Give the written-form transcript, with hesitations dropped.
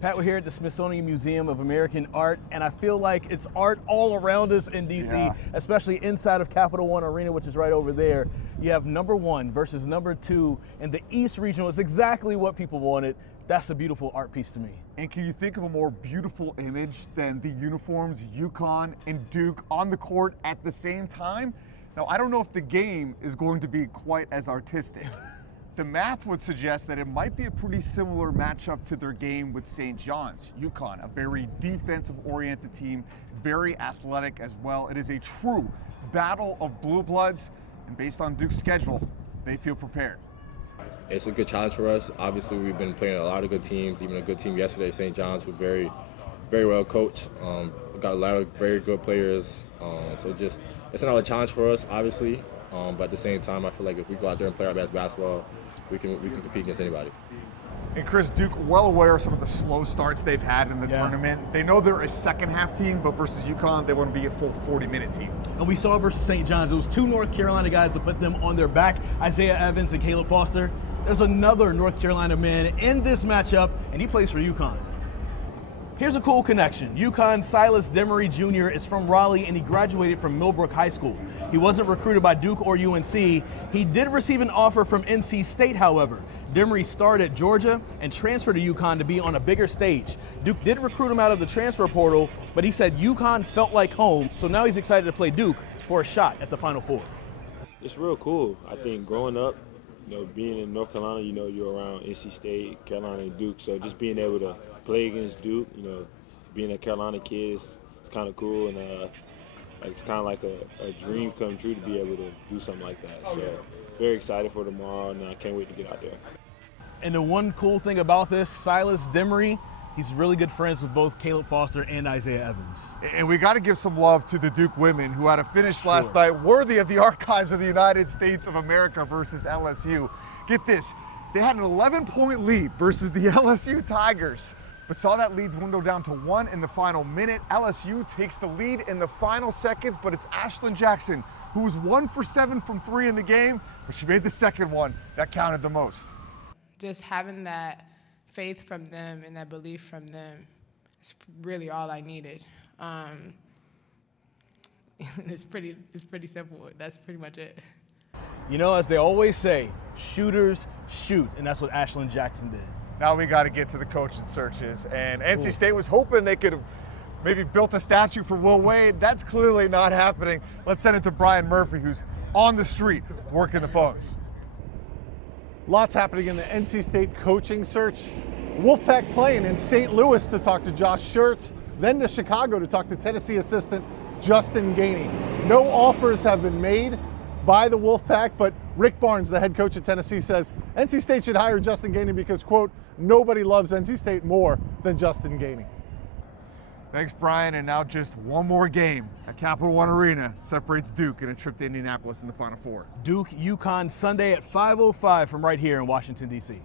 Pat, we're here at the Smithsonian Museum of American Art, and I feel like it's art all around us in DC, especially inside of Capital One Arena, which is right over there. You have number 1 versus number 2 in the East Regional. It's exactly what people wanted. That's a beautiful art piece to me. And can you think of a more beautiful image than the uniforms, UConn and Duke on the court at the same time? Now, I don't know if the game is going to be quite as artistic. The math would suggest that it might be a pretty similar matchup to their game with St. John's. UConn, a very defensive-oriented team, very athletic as well. It is a true battle of blue bloods, and based on Duke's schedule, they feel prepared. It's a good challenge for us. Obviously, we've been playing a lot of good teams, even a good team yesterday, St. John's, was very, very well coached. We got a lot of very good players. So it's another challenge for us, obviously. But at the same time, I feel like if we go out there and play our best basketball, we can compete against anybody. And Chris, Duke well aware of some of the slow starts they've had in the tournament. They know they're a second-half team, but versus UConn, they want to be a full 40-minute team. And we saw versus St. John's, it was 2 North Carolina guys to put them on their back, Isaiah Evans and Caleb Foster. There's another North Carolina man in this matchup, and he plays for UConn. Here's a cool connection. UConn's Silas Demery Jr. is from Raleigh, and he graduated from Millbrook High School. He wasn't recruited by Duke or UNC. He did receive an offer from NC State, however. Demery started at Georgia and transferred to UConn to be on a bigger stage. Duke did recruit him out of the transfer portal, but he said UConn felt like home, so now he's excited to play Duke for a shot at the Final Four. It's real cool. I think growing up, being in North Carolina, you're around NC State, Carolina, and Duke, so just being able to play against Duke, being a Carolina kid, it's kind of cool, and it's kind of like a dream come true to be able to do something like that. So very excited for tomorrow, and I can't wait to get out there. And the one cool thing about this, Silas Demery, he's really good friends with both Caleb Foster and Isaiah Evans. And we got to give some love to the Duke women who had a finish last night worthy of the archives of the United States of America versus LSU. Get this, they had an 11-point lead versus the LSU Tigers, but saw that lead dwindle down to 1 in the final minute. LSU takes the lead in the final seconds, but it's Ashlyn Jackson, who was 1 for 7 from 3 in the game, but she made the second one that counted the most. Just having that faith from them and that belief from them is really all I needed. It's pretty simple. That's pretty much it. As they always say, shooters shoot, and that's what Ashlyn Jackson did. Now we got to get to the coaching searches, and NC State was hoping they could have maybe built a statue for Will Wade. That's clearly not happening. Let's send it to Brian Murphy, who's on the street working the phones. Lots happening in the NC State coaching search. Wolfpack playing in St. Louis to talk to Josh Schertz, then to Chicago to talk to Tennessee assistant Justin Gainey. No offers have been made by the Wolfpack, but Rick Barnes, the head coach at Tennessee, says NC State should hire Justin Gainey because, quote, nobody loves NC State more than Justin Gainey. Thanks, Brian. And now just one more game at Capital One Arena separates Duke in a trip to Indianapolis in the Final Four. Duke, UConn Sunday at 5:05 from right here in Washington, D.C.